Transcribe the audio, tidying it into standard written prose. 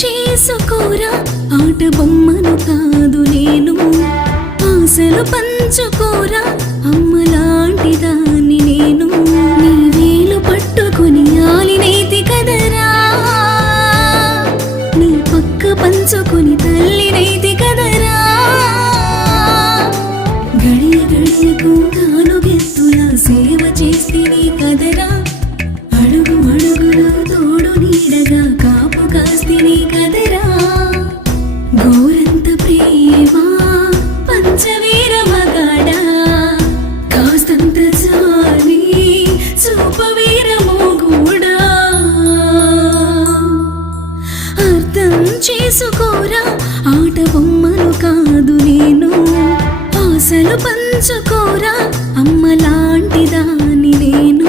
చేసుకోరా ఆట బొమ్మను కాదు నేను ఆశలు పంచుకోరా అమ్మలాంటి దాన్ని నేను నీ వేలు పట్టుకుని ఆలినైతి కదరా నీ పక్క పంచుకుని తల్లినైతి కదరా గడియ గడియకు కాలుగెత్తులా సేవ చేస్తేనే కదరా అడుగు అడుగులో తోడు నీడగా కాపు కాస్తేనే కదరా గోరంత ప్రేమ పంచవీర మగాడా కాస్తంత జాలి చూపవీర మోగుడా అర్థం చేసుకోరా ఆట బొమ్మను కాదు నేను ఆశలు పంచుకోరా అమ్మలాంటి దాన్ని నేను